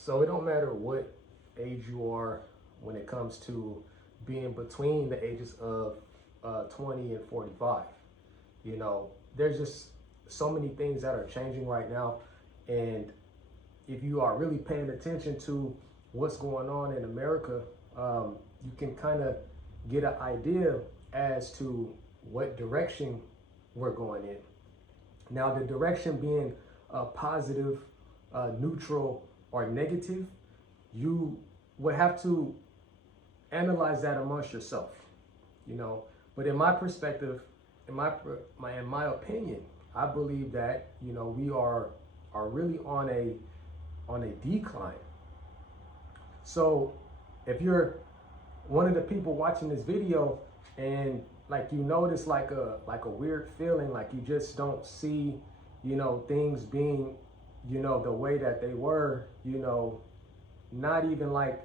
So it don't matter what age you are when it comes to being between the ages of 20 and 45. You know, there's just so many things that are changing right now. And if you are really paying attention to what's going on in America, you can kind of get an idea as to what direction we're going in. Now, the direction being positive, neutral, or negative, you would have to analyze that amongst yourself, you know. But in my perspective, in my opinion, I believe that, you know, we are really on a decline. So if you're one of the people watching this video and like you notice like a weird feeling, like you just don't see, you know, things being, you know, the way that they were, you know, not even like,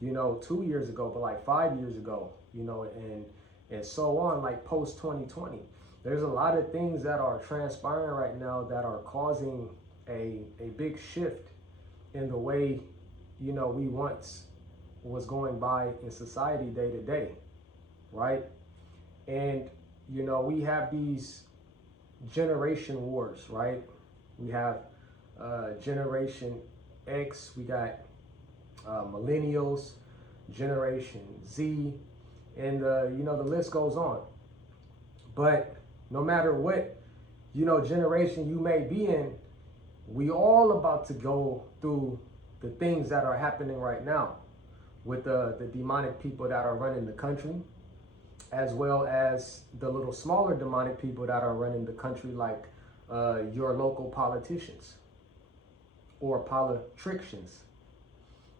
you know, 2 years ago, but like 5 years ago, you know, and so on, like post 2020. There's a lot of things that are transpiring right now that are causing a big shift in the way, you know, we once was going by in society day to day, right? And, you know, we have these generation wars, right? We have Generation X, we got millennials, Generation Z, and you know, the list goes on. But no matter what, you know, generation you may be in, we all about to go through the things that are happening right now with the demonic people that are running the country, as well as the little smaller demonic people that are running the country, like your local politicians or politicians.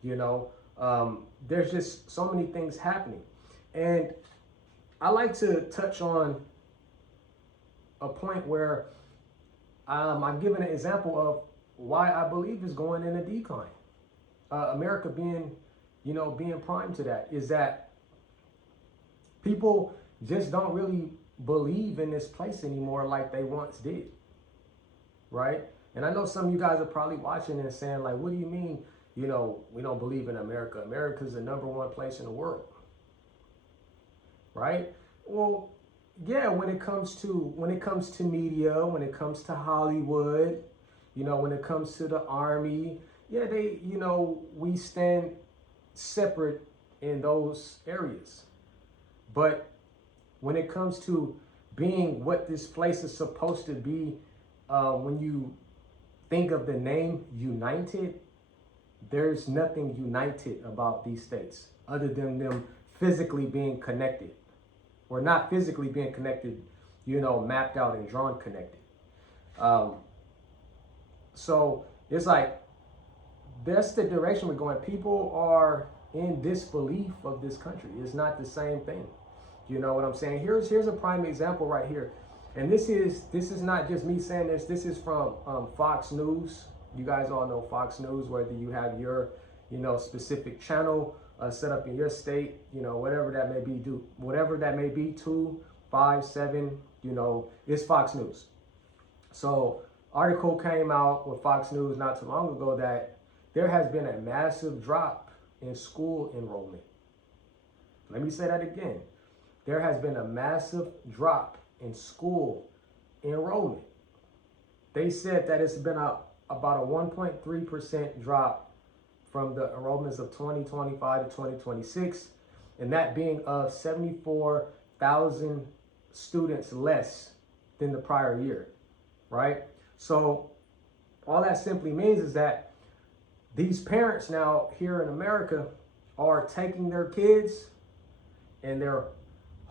You know, there's just so many things happening. And I like to touch on a point where I'm giving an example of why I believe is going in a decline. America being, you know, being primed to that is that people just don't really believe in this place anymore like they once did, right? And I know some of you guys are probably watching and saying like, what do you mean, you know, we don't believe in America? America's the #1 place in the world, right? Well, yeah, when it comes to media, when it comes to Hollywood, you know, when it comes to the army, yeah, they, you know, we stand separate in those areas. But when it comes to being what this place is supposed to be, when you think of the name United, there's nothing united about these states other than them physically being connected, or not physically being connected, you know, mapped out and drawn connected. So it's like, that's the direction we're going. People are in disbelief of this country. It's not the same thing. You know what I'm saying? Here's a prime example right here. And this is not just me saying this. This is from Fox News. You guys all know Fox News, whether you have your, you know, specific channel set up in your state, you know, whatever that may be, whatever that may be, 2, 5, 7, you know, it's Fox News. So article came out with Fox News not too long ago that there has been a massive drop in school enrollment. Let me say that again. There has been a massive drop in school enrollment. They said that it's been about a 1.3% drop from the enrollments of 2025 to 2026, and that being of 74,000 students less than the prior year, right? So all that simply means is that these parents now here in America are taking their kids and they're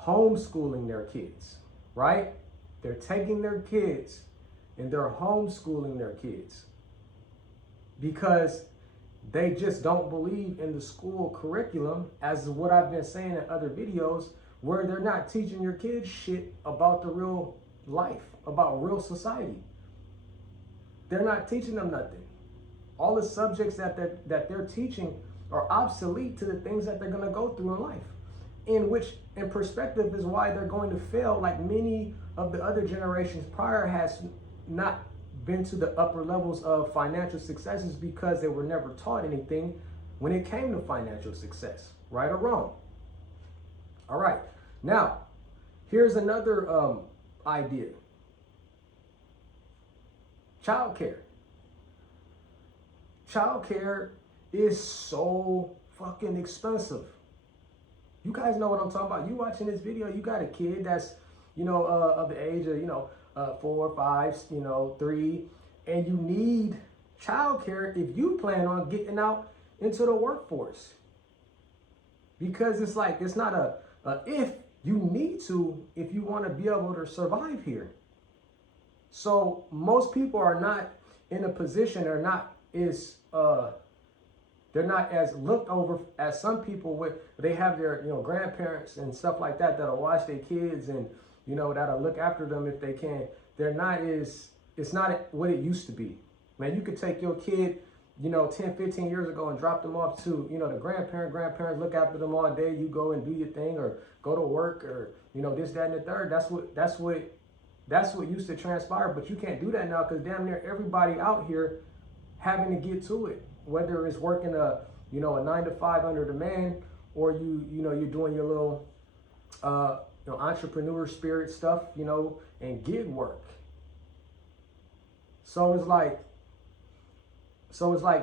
homeschooling their kids, right? They're taking their kids and they're homeschooling their kids because they just don't believe in the school curriculum, as what I've been saying in other videos, where they're not teaching your kids shit about the real life, about real society. They're not teaching them nothing. All the subjects that they're teaching are obsolete to the things that they're going to go through in life, in which, in perspective, is why they're going to fail like many of the other generations prior has not been to the upper levels of financial success is because they were never taught anything when it came to financial success, right or wrong. All right, now here's another idea. Childcare. Childcare is so fucking expensive. You guys know what I'm talking about. You watching this video, you got a kid that's, of the age of, 4, 5, 3, and you need childcare if you plan on getting out into the workforce. Because it's like, it's not a if, you need to if you want to be able to survive here. So most people are not in a position, they're not as looked over as some people with. They have their grandparents and stuff like that that'll watch their kids and that'll look after them if they can. They're not it's not what it used to be. Man, you could take your kid 10, 15 years ago and drop them off to the grandparents look after them all day. You go and do your thing or go to work or this, that, and the third. That's what used to transpire. But you can't do that now because damn near everybody out here having to get to it, whether it's working a 9 to 5 under demand or you're doing your little entrepreneur spirit stuff and gig work. So it's like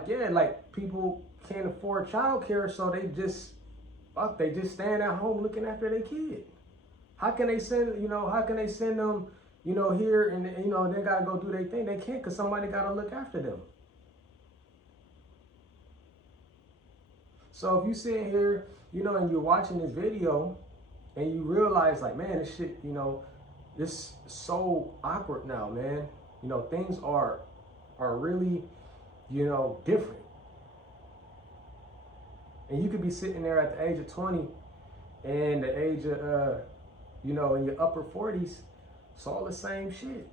yeah, like people can't afford childcare, so they just stand at home looking after their kid. How can they send them here and they gotta go do their thing? They can't because somebody gotta look after them. So if you sit here, and you're watching this video and you realize like, man, this shit, this so awkward now, man. Things are really, different. And you could be sitting there at the age of 20 and the age of, in your upper 40s, it's all the same shit.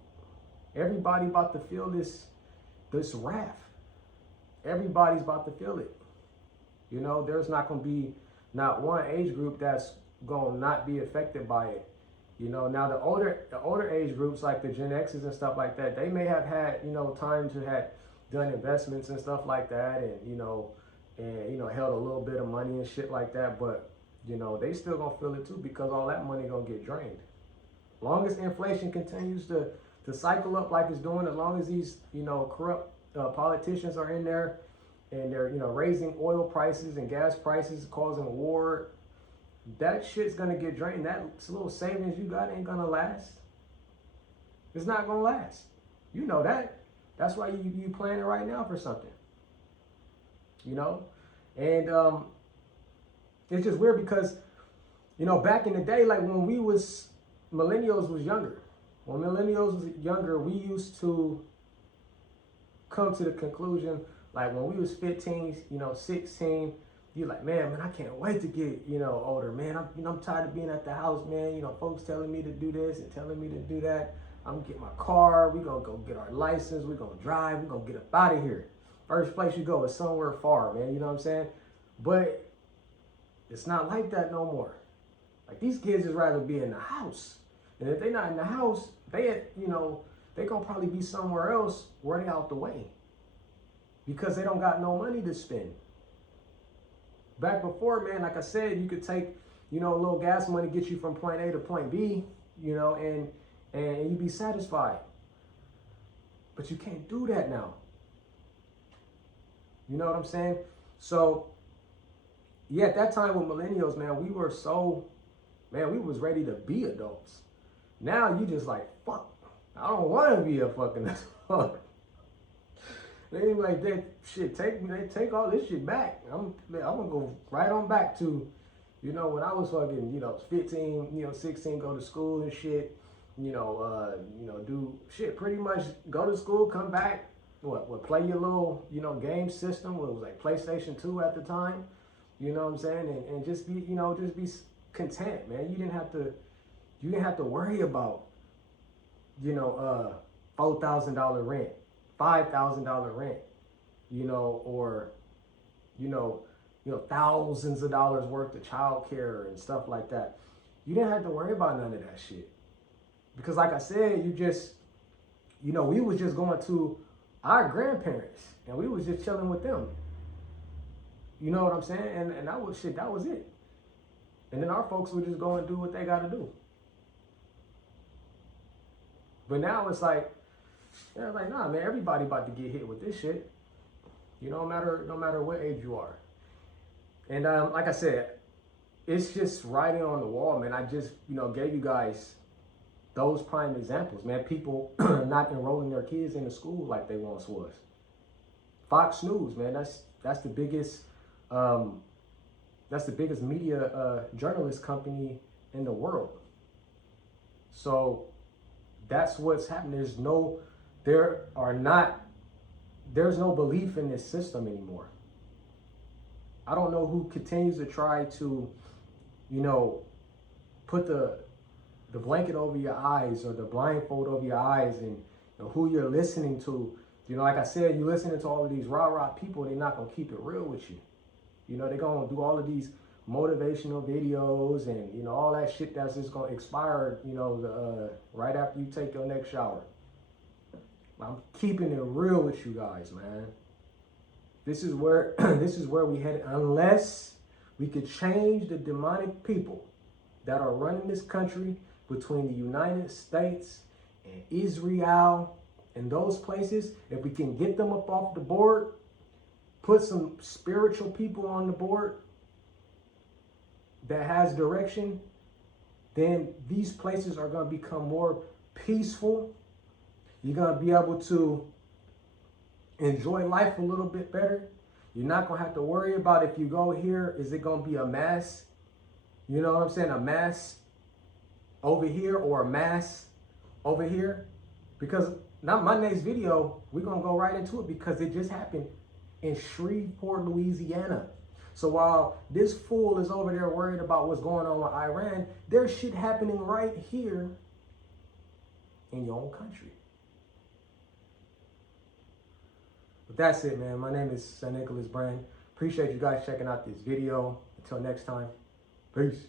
Everybody about to feel this wrath. Everybody's about to feel it. There's not going to be not one age group that's going to not be affected by it. Now the older age groups like the Gen X's and stuff like that, they may have had, time to have done investments and stuff like that and, held a little bit of money and shit like that. But, they still going to feel it too because all that money going to get drained. As long as inflation continues to cycle up like it's doing, as long as these, corrupt politicians are in there, and they're, raising oil prices and gas prices, causing war, that shit's gonna get drained. That little savings you got ain't gonna last. It's not gonna last. You know that. That's why you planning right now for something. And it's just weird because, back in the day, like when millennials was younger. When millennials was younger, we used to come to the conclusion, like when we was 15, 16, you're like, man, I can't wait to get, older, man. I'm tired of being at the house, man. Folks telling me to do this and telling me to do that. I'm gonna get my car. We're gonna go get our license. We're gonna drive. We're gonna get up out of here. First place you go is somewhere far, man. You know what I'm saying? But it's not like that no more. Like these kids just rather be in the house. And if they're not in the house, they gonna probably be somewhere else where they out the way. Because they don't got no money to spend. Back before, man, like I said, you could take, a little gas money, get you from point A to point B, and you be satisfied. But you can't do that now. You know what I'm saying? So, yeah, at that time with millennials, man, we was ready to be adults. Now you just like, fuck, I don't want to be a fucking adult. They ain't like that shit. Take all this shit back. I'm gonna go right on back to, when I was fucking, 15, 16, go to school and shit. Do shit. Pretty much go to school, come back. What play your little, game system. What it was like PlayStation 2 at the time. You know what I'm saying? And just be, just be content, man. You didn't have to worry about, $4,000 rent. $5,000 rent, or, thousands of dollars worth of childcare and stuff like that. You didn't have to worry about none of that shit. Because like I said, you know, we was just going to our grandparents and we was just chilling with them. You know what I'm saying? And that was shit, that was it. And then our folks would just go and do what they gotta do. But now it's like, yeah, like, nah, man, everybody about to get hit with this shit. You know, no matter what age you are. And like I said, it's just writing on the wall, man. I just, you know, gave you guys those prime examples, man. People not enrolling their kids into school like they once was. Fox News, man, that's the biggest media journalist company in the world. So that's what's happening. There's no belief in this system anymore. I don't know who continues to try to, you know, put the blanket over your eyes or the blindfold over your eyes, and you know, who you're listening to. You know, like I said, you're listening to all of these rah-rah people, they're not going to keep it real with you. You know, they're going to do all of these motivational videos and, you know, all that shit that's just going to expire, you know, right after you take your next shower. I'm keeping it real with you guys, man. This is where we head. Unless we could change the demonic people that are running this country between the United States and Israel and those places, if we can get them up off the board, put some spiritual people on the board that has direction, then these places are going to become more peaceful. You're going to be able to enjoy life a little bit better. You're not going to have to worry about if you go here, is it going to be a mass? You know what I'm saying? A mass over here or a mass over here? Because now my next video, we're going to go right into it because it just happened in Shreveport, Louisiana. So while this fool is over there worried about what's going on with Iran, there's shit happening right here in your own country. But that's it, man. My name is Nicholas Brand. Appreciate you guys checking out this video. Until next time, peace.